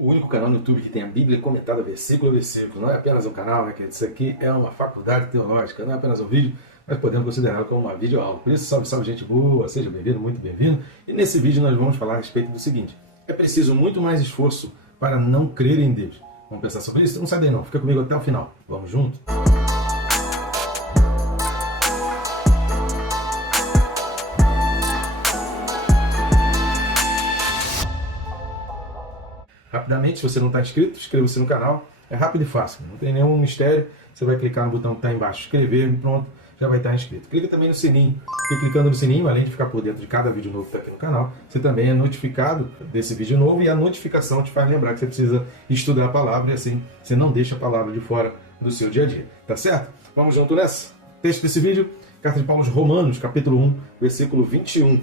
O único canal no YouTube que tem a Bíblia comentada versículo a versículo. Não é apenas um canal, né? Isso aqui é uma faculdade teológica, não é apenas um vídeo, mas podemos considerá-lo como uma videoaula. Por isso, salve, salve, gente boa, seja bem-vindo, muito bem-vindo. E nesse vídeo nós vamos falar a respeito do seguinte: é preciso muito mais esforço para não crer em Deus. Vamos pensar sobre isso? Não sai daí não, fica comigo até o final. Vamos junto? Rapidamente, se você não está inscrito, inscreva-se no canal. É rápido e fácil, não tem nenhum mistério. Você vai clicar no botão que está embaixo, inscrever, e pronto, já vai estar inscrito. Clica também no sininho, porque clicando no sininho, além de ficar por dentro de cada vídeo novo que está aqui no canal, você também é notificado desse vídeo novo, e a notificação te faz lembrar que você precisa estudar a palavra, e assim você não deixa a palavra de fora do seu dia a dia. Tá certo? Vamos junto nessa? Texto desse vídeo, Carta de Paulo aos Romanos, capítulo 1, versículo 21.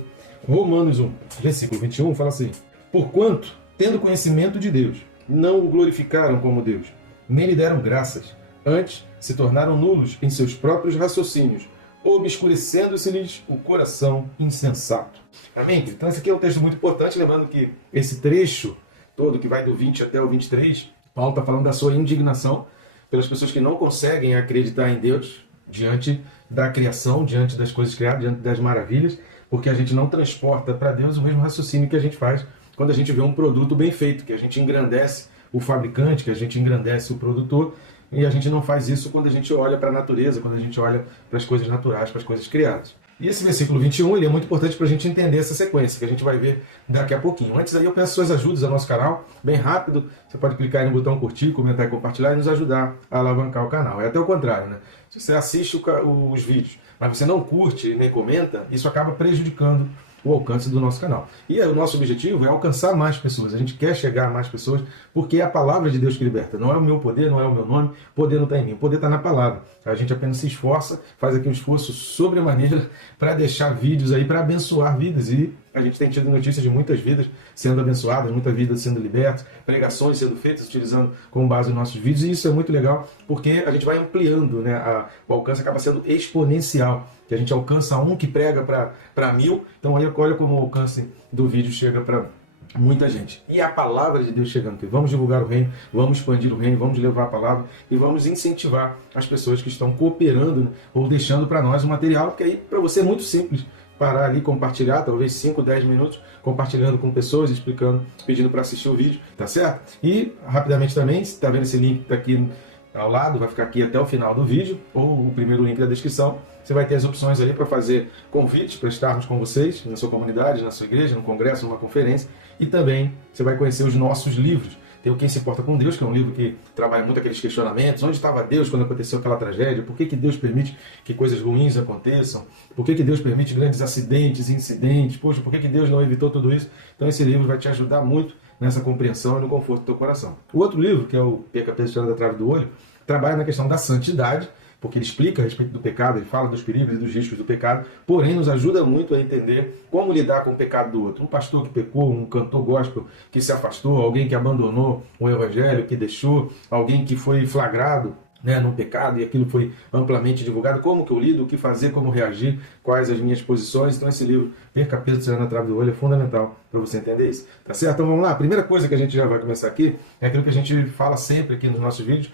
Romanos 1, versículo 21, fala assim: porquanto, tendo conhecimento de Deus, não o glorificaram como Deus, nem lhe deram graças. Antes, se tornaram nulos em seus próprios raciocínios, obscurecendo-se-lhes o coração insensato. Amém? Então esse aqui é um texto muito importante, lembrando que esse trecho todo, que vai do 20 até o 23, Paulo está falando da sua indignação pelas pessoas que não conseguem acreditar em Deus diante da criação, diante das coisas criadas, diante das maravilhas, porque a gente não transporta para Deus o mesmo raciocínio que a gente faz quando a gente vê um produto bem feito, que a gente engrandece o fabricante, que a gente engrandece o produtor, e a gente não faz isso quando a gente olha para a natureza, quando a gente olha para as coisas naturais, para as coisas criadas. E esse versículo 21 ele é muito importante para a gente entender essa sequência, que a gente vai ver daqui a pouquinho. Antes aí eu peço suas ajudas ao nosso canal, bem rápido. Você pode clicar aí no botão curtir, comentar e compartilhar e nos ajudar a alavancar o canal. É até o contrário, né? Se você assiste os vídeos, mas você não curte nem comenta, isso acaba prejudicando o alcance do nosso canal. E o nosso objetivo é alcançar mais pessoas. A gente quer chegar a mais pessoas porque é a palavra de Deus que liberta. Não é o meu poder, não é o meu nome. O poder não está em mim. O poder está na palavra. A gente apenas se esforça, faz aqui um esforço sobremaneira para deixar vídeos aí para abençoar vidas. E a gente tem tido notícias de muitas vidas sendo abençoadas, muitas vidas sendo libertas, pregações sendo feitas utilizando como base os nossos vídeos. E isso é muito legal porque a gente vai ampliando, né? O alcance acaba sendo exponencial. Que a gente alcança um que prega para 1000, então olha como o alcance do vídeo chega para muita gente. E a palavra de Deus chegando aqui. Vamos divulgar o reino, vamos expandir o reino, vamos levar a palavra e vamos incentivar as pessoas que estão cooperando, né, ou deixando para nós o material, porque aí para você é muito simples parar ali, compartilhar, talvez 5, 10 minutos, compartilhando com pessoas, explicando, pedindo para assistir o vídeo, tá certo? E rapidamente também, se está vendo esse link que está aqui ao lado, vai ficar aqui até o final do vídeo, ou o primeiro link da descrição. Você vai ter as opções ali para fazer convites para estarmos com vocês na sua comunidade, na sua igreja, num congresso, numa conferência. E também você vai conhecer os nossos livros. Tem o Quem Se Importa com Deus, que é um livro que trabalha muito aqueles questionamentos. Onde estava Deus quando aconteceu aquela tragédia? Por que Deus permite que coisas ruins aconteçam? Por que Deus permite grandes acidentes, incidentes? Poxa, por que Deus não evitou tudo isso? Então esse livro vai te ajudar muito nessa compreensão e no conforto do teu coração. O outro livro, que é o Pecado Tirando da Trave do Olho, trabalha na questão da santidade, porque ele explica a respeito do pecado, ele fala dos perigos e dos riscos do pecado, porém nos ajuda muito a entender como lidar com o pecado do outro. Um pastor que pecou, um cantor gospel que se afastou, alguém que abandonou o evangelho, que deixou, alguém que foi flagrado, né, num pecado e aquilo foi amplamente divulgado, como que eu lido, o que fazer, como reagir, quais as minhas posições. Então esse livro, Perca Peso Tirando a Trave do Olho, é fundamental para você entender isso. Tá certo? Então vamos lá, a primeira coisa que a gente já vai começar aqui é aquilo que a gente fala sempre aqui nos nossos vídeos.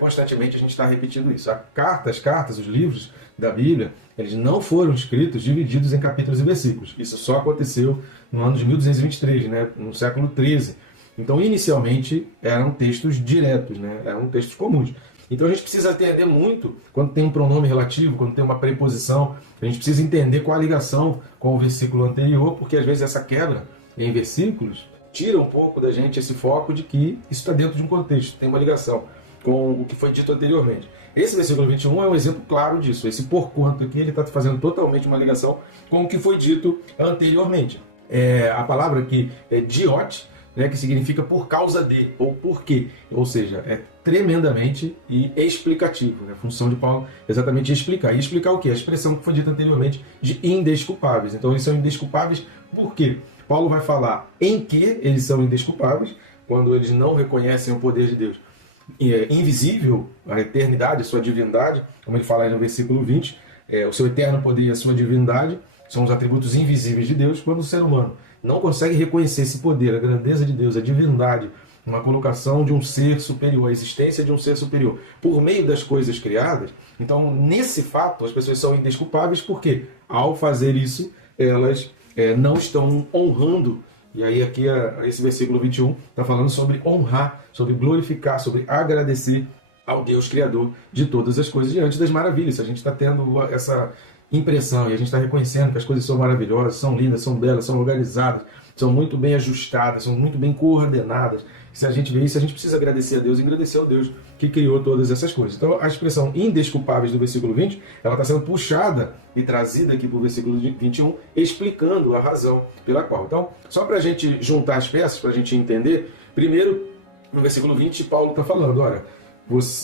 Constantemente a gente está repetindo isso. As cartas, os livros da Bíblia, eles não foram escritos divididos em capítulos e versículos. Isso só aconteceu no ano de 1223, né, no século 13. Então, inicialmente, eram textos diretos, né, eram textos comuns. Então a gente precisa entender muito quando tem um pronome relativo, quando tem uma preposição. A gente precisa entender qual a ligação com o versículo anterior, porque às vezes essa quebra em versículos tira um pouco da gente esse foco de que isso está dentro de um contexto, tem uma ligação com o que foi dito anteriormente. Esse versículo 21 é um exemplo claro disso. Esse porquanto aqui, ele está fazendo totalmente uma ligação com o que foi dito anteriormente. A palavra aqui é diot, né, que significa por causa de, ou porquê. Ou seja, é tremendamente e explicativo. Né? A função de Paulo é exatamente explicar. E explicar o quê? A expressão que foi dita anteriormente de indesculpáveis. Então eles são indesculpáveis por quê? Paulo vai falar em que eles são indesculpáveis, quando eles não reconhecem o poder de Deus. Invisível, a eternidade, a sua divindade, como ele fala aí no versículo 20, o seu eterno poder e a sua divindade são os atributos invisíveis de Deus. Quando o ser humano não consegue reconhecer esse poder, a grandeza de Deus, a divindade, uma colocação de um ser superior, a existência de um ser superior, por meio das coisas criadas. Então, nesse fato, as pessoas são indesculpáveis porque, ao fazer isso, elas não estão honrando. E aí aqui esse versículo 21 está falando sobre honrar, sobre glorificar, sobre agradecer ao Deus Criador de todas as coisas diante das maravilhas. Se a gente está tendo essa impressão e a gente está reconhecendo que as coisas são maravilhosas, são lindas, são belas, são organizadas, são muito bem ajustadas, são muito bem coordenadas. Se a gente vê isso, a gente precisa agradecer a Deus e agradecer ao Deus que criou todas essas coisas. Então, a expressão indesculpáveis do versículo 20, ela está sendo puxada e trazida aqui para o versículo 21, explicando a razão pela qual. Então, só para a gente juntar as peças, para a gente entender, primeiro, no versículo 20, Paulo está falando, olha,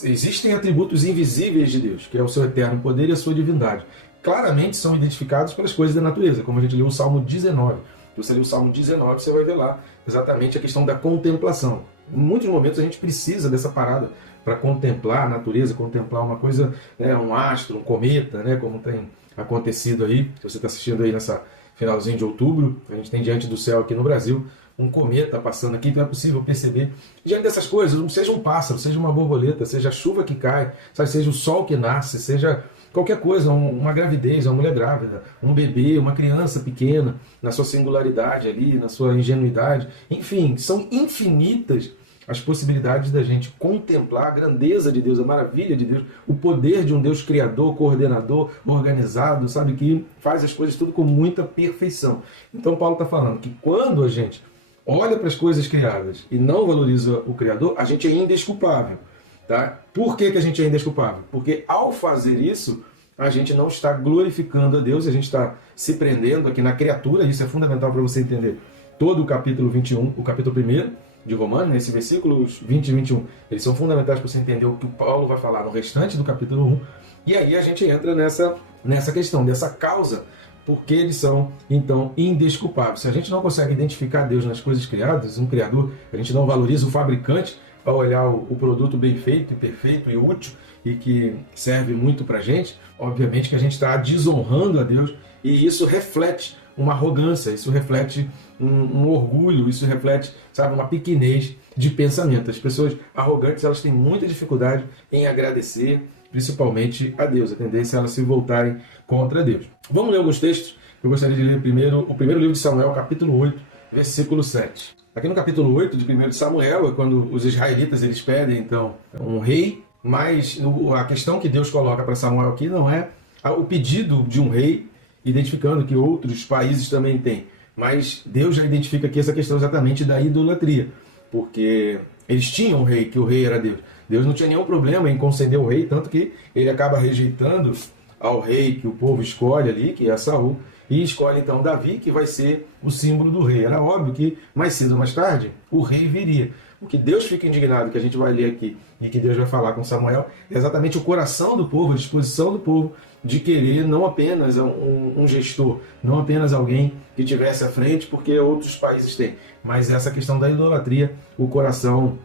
existem atributos invisíveis de Deus, que é o seu eterno poder e a sua divindade. Claramente são identificados pelas coisas da natureza, como a gente leu o Salmo 19. Se você ler o Salmo 19, você vai ver lá exatamente a questão da contemplação. Em muitos momentos a gente precisa dessa parada para contemplar a natureza, contemplar uma coisa, né, um astro, um cometa, né, como tem acontecido aí. Se você está assistindo aí nessa finalzinho de outubro, a gente tem diante do céu aqui no Brasil um cometa passando aqui, então é possível perceber. Diante dessas coisas, seja um pássaro, seja uma borboleta, seja a chuva que cai, seja o sol que nasce, seja qualquer coisa, uma gravidez, uma mulher grávida, um bebê, uma criança pequena, na sua singularidade ali, na sua ingenuidade. Enfim, são infinitas as possibilidades da gente contemplar a grandeza de Deus, a maravilha de Deus, o poder de um Deus criador, coordenador, organizado, sabe, que faz as coisas tudo com muita perfeição. Então Paulo está falando que quando a gente olha para as coisas criadas e não valoriza o Criador, a gente é indesculpável. Tá? Por que a gente é indesculpável? Porque ao fazer isso, a gente não está glorificando a Deus, a gente está se prendendo aqui na criatura, isso é fundamental para você entender todo o capítulo 21, o capítulo 1 de Romanos, nesses versículos 20 e 21, eles são fundamentais para você entender o que o Paulo vai falar no restante do capítulo 1, e aí a gente entra nessa questão, dessa causa, porque eles são, então, indesculpáveis. Se a gente não consegue identificar Deus nas coisas criadas, um criador, a gente não valoriza o fabricante, para olhar o produto bem feito, e perfeito e útil e que serve muito para a gente, obviamente que a gente está desonrando a Deus e isso reflete uma arrogância, isso reflete um orgulho, isso reflete, sabe, uma pequenez de pensamento. As pessoas arrogantes, elas têm muita dificuldade em agradecer, principalmente a Deus, a tendência é elas se voltarem contra Deus. Vamos ler alguns textos. Eu gostaria de ler primeiro o primeiro livro de Samuel, capítulo 8, versículo 7. Aqui no capítulo 8 de 1 de Samuel é quando os israelitas eles pedem então um rei, mas a questão que Deus coloca para Samuel aqui não é o pedido de um rei, identificando que outros países também têm, mas Deus já identifica aqui essa questão exatamente da idolatria, porque eles tinham um rei, que o rei era Deus. Deus não tinha nenhum problema em conceder o rei, tanto que ele acaba rejeitando ao rei que o povo escolhe ali, que é Saul, e escolhe então Davi, que vai ser o símbolo do rei. Era óbvio que mais cedo ou mais tarde o rei viria. O que Deus fica indignado, que a gente vai ler aqui e que Deus vai falar com Samuel, é exatamente o coração do povo, a disposição do povo de querer não apenas um gestor, não apenas alguém que tivesse à frente, porque outros países têm, mas essa questão da idolatria, o coração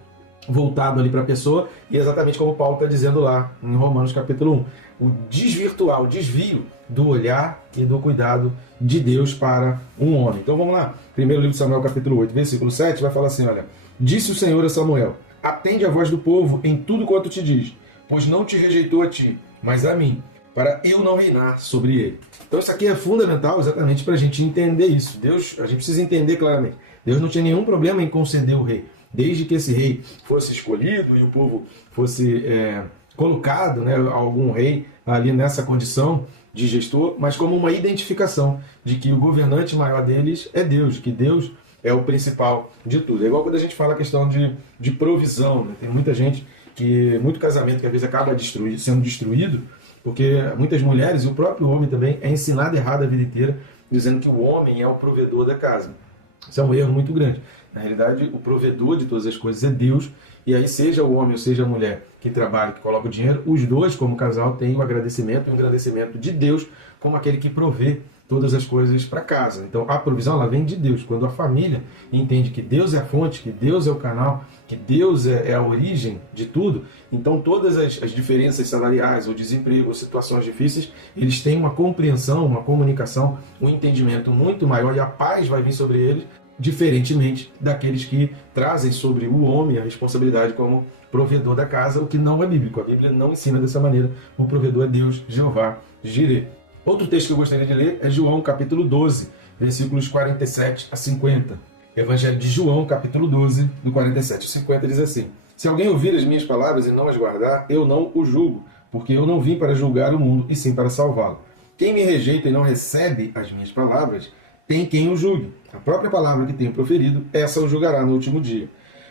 voltado ali para a pessoa, e exatamente como Paulo está dizendo lá em Romanos capítulo 1, o desvirtuar, o desvio do olhar e do cuidado de Deus para um homem. Então vamos lá, primeiro livro de Samuel capítulo 8, versículo 7, vai falar assim, olha, disse o Senhor a Samuel, atende a voz do povo em tudo quanto te diz, pois não te rejeitou a ti, mas a mim, para eu não reinar sobre ele. Então isso aqui é fundamental exatamente para a gente entender isso. Deus, a gente precisa entender claramente, Deus não tinha nenhum problema em conceder o rei, desde que esse rei fosse escolhido e o povo fosse colocado, né, algum rei ali nessa condição de gestor, mas como uma identificação de que o governante maior deles é Deus, de que Deus é o principal de tudo. É igual quando a gente fala a questão de provisão, né? Tem muita gente, muito casamento que às vezes acaba sendo destruído, porque muitas mulheres e o próprio homem também é ensinado errado a vida inteira, dizendo que o homem é o provedor da casa. Isso é um erro muito grande. Na realidade, o provedor de todas as coisas é Deus, e aí seja o homem ou seja a mulher que trabalha, que coloca o dinheiro, os dois como casal têm um agradecimento de Deus como aquele que provê todas as coisas para casa. Então a provisão ela vem de Deus. Quando a família entende que Deus é a fonte, que Deus é o canal, que Deus é a origem de tudo, então todas as diferenças salariais, ou desemprego, ou situações difíceis, eles têm uma compreensão, uma comunicação, um entendimento muito maior, e a paz vai vir sobre eles, diferentemente daqueles que trazem sobre o homem a responsabilidade como provedor da casa, o que não é bíblico. A Bíblia não ensina dessa maneira. O provedor é Deus, Jeová, Jireh. Outro texto que eu gostaria de ler é João, capítulo 12, versículos 47 a 50. Evangelho de João, capítulo 12, do 47 a 50, diz assim: Se alguém ouvir as minhas palavras e não as guardar, eu não o julgo, porque eu não vim para julgar o mundo, e sim para salvá-lo. Quem me rejeita e não recebe as minhas palavras, tem quem o julgue. A própria palavra que tenho proferido, essa o julgará no último dia.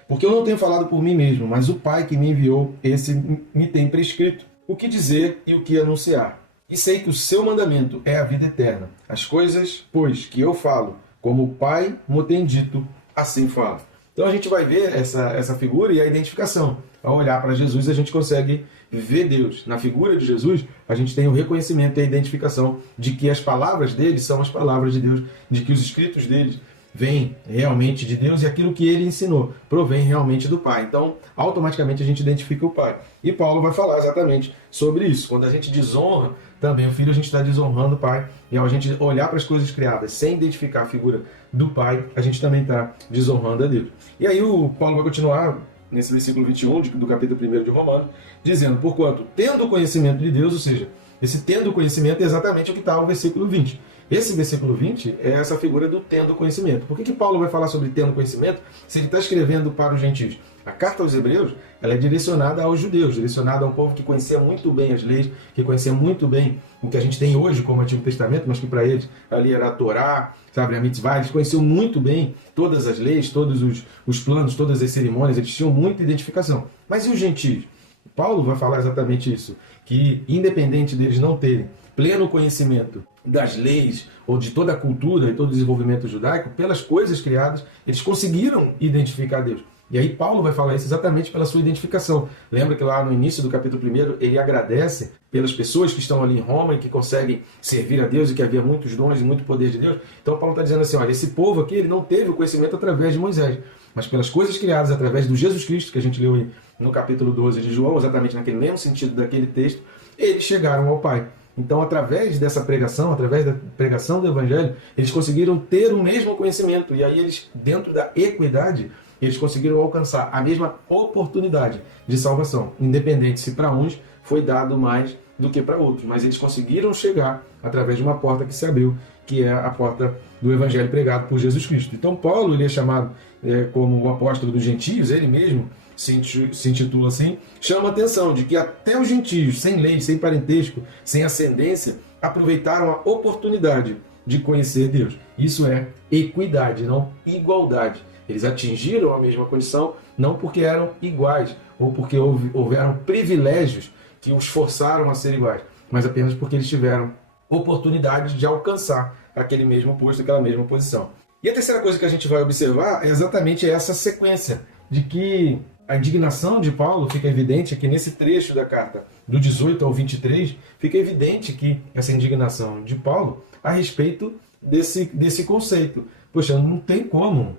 Porque eu não tenho falado por mim mesmo, mas o Pai que me enviou, esse me tem prescrito o que dizer e o que anunciar. E sei que o seu mandamento é a vida eterna. As coisas, pois, que eu falo, como o Pai me tem dito, assim falo. Então a gente vai ver essa figura e a identificação. Ao olhar para Jesus, a gente consegue ver Deus. Na figura de Jesus, a gente tem o reconhecimento e a identificação de que as palavras dele são as palavras de Deus, de que os escritos dele vêm realmente de Deus e aquilo que ele ensinou provém realmente do Pai. Então, automaticamente a gente identifica o Pai. E Paulo vai falar exatamente sobre isso. Quando a gente desonra também o Filho, a gente está desonrando o Pai. E ao a gente olhar para as coisas criadas sem identificar a figura do Pai, a gente também está desonrando a Deus. E aí o Paulo vai continuar nesse versículo 21 do capítulo 1 de Romanos, dizendo: porquanto, tendo conhecimento de Deus, ou seja, esse tendo conhecimento é exatamente o que está no versículo 20. Esse versículo 20 é essa figura do tendo conhecimento. Por que Paulo vai falar sobre tendo conhecimento se ele está escrevendo para os gentios? A carta aos Hebreus ela é direcionada aos judeus, direcionada a um povo que conhecia muito bem as leis, que conhecia muito bem o que a gente tem hoje como Antigo Testamento, mas que para eles ali era a Torá, sabe, a Mitzvah. Eles conheciam muito bem todas as leis, todos os planos, todas as cerimônias, eles tinham muita identificação. Mas e os gentios? Paulo vai falar exatamente isso, que independente deles não terem pleno conhecimento das leis ou de toda a cultura e todo o desenvolvimento judaico, pelas coisas criadas, eles conseguiram identificar Deus. E aí Paulo vai falar isso exatamente pela sua identificação. Lembra que lá no início do capítulo 1, ele agradece pelas pessoas que estão ali em Roma e que conseguem servir a Deus e que havia muitos dons e muito poder de Deus. Então Paulo está dizendo assim, olha, esse povo aqui ele não teve o conhecimento através de Moisés, mas pelas coisas criadas através do Jesus Cristo, que a gente leu no capítulo 12 de João, exatamente naquele mesmo sentido daquele texto, eles chegaram ao Pai. Então, através dessa pregação, através da pregação do Evangelho, eles conseguiram ter o mesmo conhecimento. E aí eles, dentro da equidade, eles conseguiram alcançar a mesma oportunidade de salvação, independente se para uns foi dado mais do que para outros. Mas eles conseguiram chegar através de uma porta que se abriu, que é a porta do Evangelho pregado por Jesus Cristo. Então, Paulo ele é chamado como o apóstolo dos gentios, ele mesmo se intitula assim, chama a atenção de que até os gentios, sem lei, sem parentesco, sem ascendência, aproveitaram a oportunidade de conhecer Deus. Isso é equidade, não igualdade. Eles atingiram a mesma condição, não porque eram iguais, ou porque houveram privilégios que os forçaram a ser iguais, mas apenas porque eles tiveram oportunidade de alcançar aquele mesmo posto, aquela mesma posição. E a terceira coisa que a gente vai observar é exatamente essa sequência, de que a indignação de Paulo fica evidente aqui nesse trecho da carta, do 18 ao 23, fica evidente que essa indignação de Paulo a respeito desse conceito. Poxa, não tem como.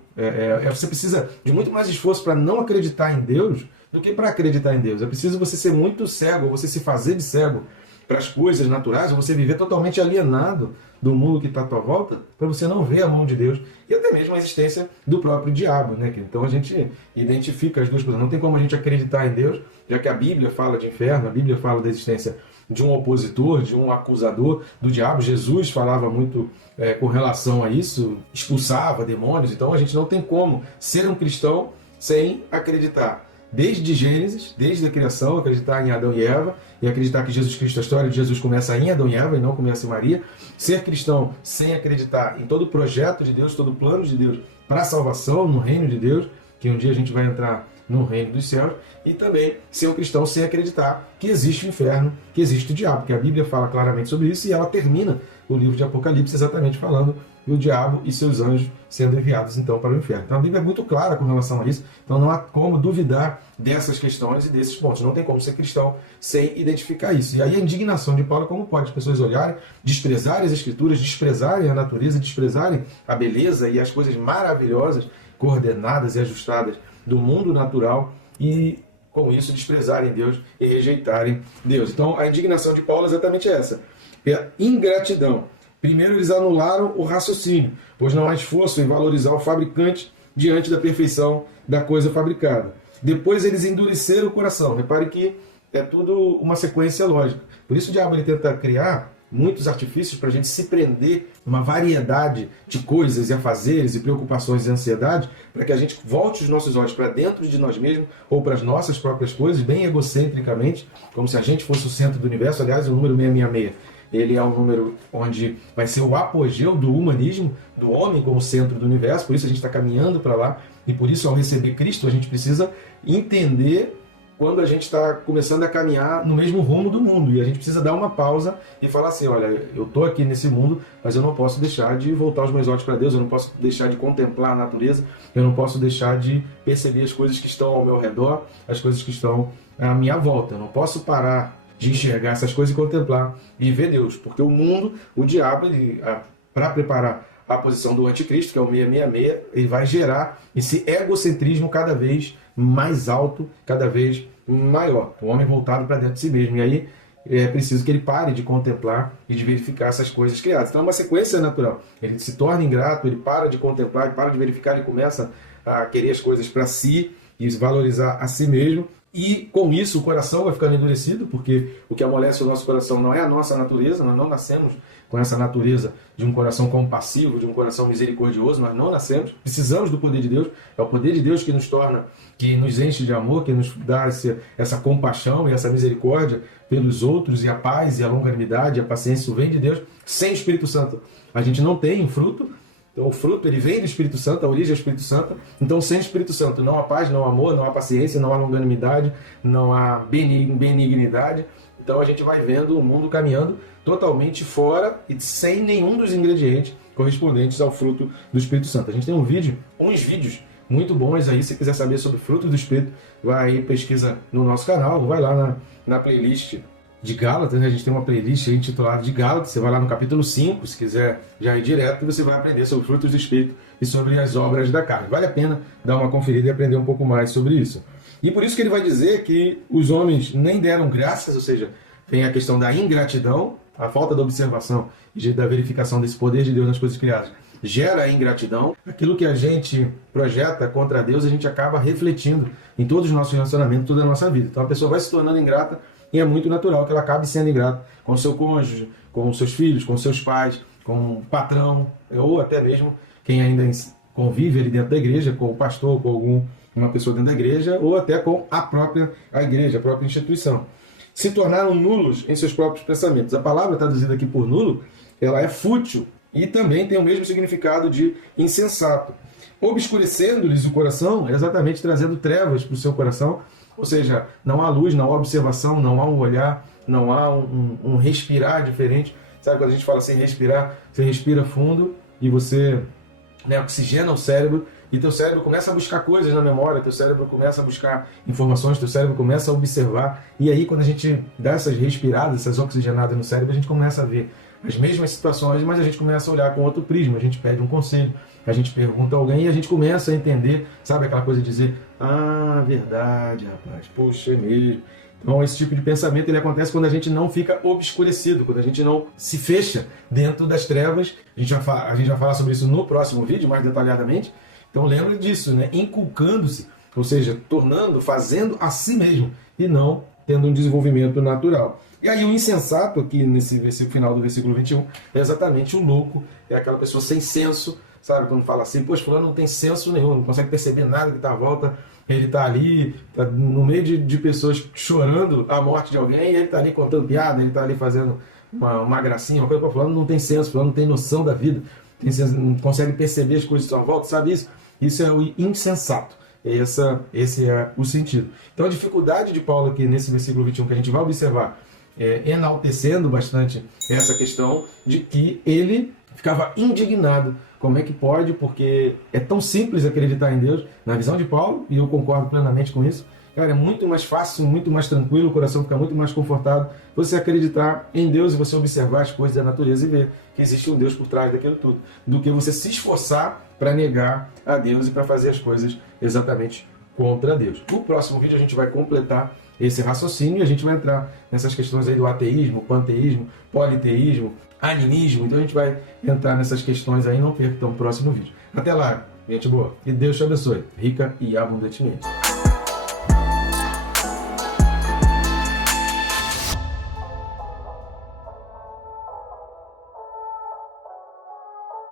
Você precisa de muito mais esforço para não acreditar em Deus do que para acreditar em Deus. É preciso você ser muito cego, você se fazer de cego para as coisas naturais, ou você viver totalmente alienado do mundo que está à tua volta, para você não ver a mão de Deus e até mesmo a existência do próprio diabo, né? Então a gente identifica as duas coisas. Não tem como a gente acreditar em Deus, já que a Bíblia fala de inferno, a Bíblia fala da existência de um opositor, de um acusador do diabo. Jesus falava muito com relação a isso, expulsava demônios. Então a gente não tem como ser um cristão sem acreditar. Desde Gênesis, desde a criação, acreditar em Adão e Eva e acreditar que Jesus Cristo, a história de Jesus começa em Adão e Eva e não começa em Maria. Ser cristão sem acreditar em todo o projeto de Deus, todo o plano de Deus para a salvação no reino de Deus, que um dia a gente vai entrar no reino dos céus, e também ser um cristão sem acreditar que existe o inferno, que existe o diabo, porque a Bíblia fala claramente sobre isso e ela termina o livro de Apocalipse exatamente falando do diabo e seus anjos sendo enviados então para o inferno. Então a Bíblia é muito clara com relação a isso, então não há como duvidar dessas questões e desses pontos. Não tem como ser cristão sem identificar isso. E aí a indignação de Paulo, como pode as pessoas olharem, desprezarem as Escrituras, desprezarem a natureza, desprezarem a beleza e as coisas maravilhosas, coordenadas e ajustadas do mundo natural e com isso desprezarem Deus e rejeitarem Deus. Então a indignação de Paulo é exatamente essa. É a ingratidão Primeiro eles anularam o raciocínio, pois não há esforço em valorizar o fabricante diante da perfeição da coisa fabricada. Depois eles endureceram o coração. Repare que é tudo uma sequência lógica. Por isso o diabo ele tenta criar muitos artifícios para a gente se prender uma variedade de coisas e afazeres e preocupações e ansiedade, para que a gente volte os nossos olhos para dentro de nós mesmos ou para as nossas próprias coisas, bem egocentricamente, como se a gente fosse o centro do universo. Aliás, o número 666, ele é um número onde vai ser o apogeu do humanismo, do homem como centro do universo. Por isso a gente está caminhando para lá, e por isso, ao receber Cristo, a gente precisa entender quando a gente está começando a caminhar no mesmo rumo do mundo, e a gente precisa dar uma pausa e falar assim: olha, eu estou aqui nesse mundo, mas eu não posso deixar de voltar os meus olhos para Deus, eu não posso deixar de contemplar a natureza, eu não posso deixar de perceber as coisas que estão ao meu redor, as coisas que estão à minha volta. Eu não posso parar de enxergar essas coisas e contemplar e ver Deus, porque o mundo, o diabo, para preparar a posição do anticristo, que é o 666, ele vai gerar esse egocentrismo cada vez mais alto, cada vez maior. O homem voltado para dentro de si mesmo. E aí é preciso que ele pare de contemplar e de verificar essas coisas criadas. Então é uma sequência natural. Ele se torna ingrato, ele para de contemplar, ele para de verificar, ele começa a querer as coisas para si e valorizar a si mesmo. E com isso o coração vai ficando endurecido, porque o que amolece o nosso coração não é a nossa natureza. Nós não nascemos com essa natureza de um coração compassivo, de um coração misericordioso. Nós não nascemos, precisamos do poder de Deus. É o poder de Deus que nos torna, que nos enche de amor, que nos dá essa compaixão e essa misericórdia pelos outros, e a paz e a longanimidade, a paciência. Isso vem de Deus. Sem Espírito Santo a gente não tem um fruto. Então o fruto ele vem do Espírito Santo, a origem é o Espírito Santo. Então sem Espírito Santo não há paz, não há amor, não há paciência, não há longanimidade, não há benignidade. Então a gente vai vendo o mundo caminhando totalmente fora e sem nenhum dos ingredientes correspondentes ao fruto do Espírito Santo. A gente tem uns vídeos muito bons aí. Se quiser saber sobre o fruto do Espírito, vai aí, pesquisa no nosso canal, vai lá na playlist de Gálatas, né? A gente tem uma playlist aí intitulada de Gálatas. Você vai lá no capítulo 5, se quiser já ir direto, você vai aprender sobre frutos do Espírito e sobre as obras da carne. Vale a pena dar uma conferida e aprender um pouco mais sobre isso. E por isso que ele vai dizer que os homens nem deram graças, ou seja, vem a questão da ingratidão, a falta da observação e da verificação desse poder de Deus nas coisas criadas gera a ingratidão. Aquilo que a gente projeta contra Deus, a gente acaba refletindo em todos os nossos relacionamentos, toda a nossa vida. Então a pessoa vai se tornando ingrata, e é muito natural que ela acabe sendo ingrata com o seu cônjuge, com os seus filhos, com os seus pais, com o patrão, ou até mesmo quem ainda convive ali dentro da igreja, com o pastor, com uma pessoa dentro da igreja, ou até com a igreja, a própria instituição. Se tornaram nulos em seus próprios pensamentos. A palavra traduzida aqui por nulo, ela é fútil e também tem o mesmo significado de insensato. Obscurecendo-lhes o coração, exatamente trazendo trevas para o seu coração, ou seja, não há luz, não há observação, não há um olhar, não há um respirar diferente. Sabe quando a gente fala assim, respirar, você respira fundo e você oxigena o cérebro, e teu cérebro começa a buscar coisas na memória, teu cérebro começa a buscar informações, teu cérebro começa a observar, e aí quando a gente dá essas respiradas, essas oxigenadas no cérebro, a gente começa a ver as mesmas situações, mas a gente começa a olhar com outro prisma, a gente pede um conselho, a gente pergunta a alguém e a gente começa a entender, sabe aquela coisa de dizer, verdade, rapaz, poxa, é mesmo. Então esse tipo de pensamento ele acontece quando a gente não fica obscurecido, quando a gente não se fecha dentro das trevas. A gente vai falar sobre isso no próximo vídeo, mais detalhadamente. Então lembre disso, né? Inculcando-se, ou seja, fazendo a si mesmo, e não tendo um desenvolvimento natural. E aí o insensato aqui nesse final do versículo 21 é exatamente o louco, é aquela pessoa sem senso, sabe? Quando fala assim, poxa, fulano não tem senso nenhum, não consegue perceber nada que está à volta, ele está ali, tá no meio de pessoas chorando a morte de alguém, e ele está ali contando piada, ele está ali fazendo uma gracinha, uma coisa para fulano, não tem senso, fulano não tem noção da vida, não consegue perceber as coisas que estão à volta, sabe isso? Isso é o insensato. Esse é o sentido. Então a dificuldade de Paulo aqui nesse versículo 21 que a gente vai observar, enaltecendo bastante essa questão de que ele ficava indignado. Como é que pode? Porque é tão simples acreditar em Deus, na visão de Paulo, e eu concordo plenamente com isso. Cara, é muito mais fácil, muito mais tranquilo, o coração fica muito mais confortável você acreditar em Deus e você observar as coisas da natureza e ver que existe um Deus por trás daquilo tudo, do que você se esforçar para negar a Deus e para fazer as coisas exatamente contra Deus. No próximo vídeo a gente vai completar esse raciocínio e a gente vai entrar nessas questões aí do ateísmo, panteísmo, politeísmo, animismo. Então a gente vai entrar nessas questões aí, não perca então o próximo vídeo. Até lá, gente boa. Que Deus te abençoe, rica e abundantemente.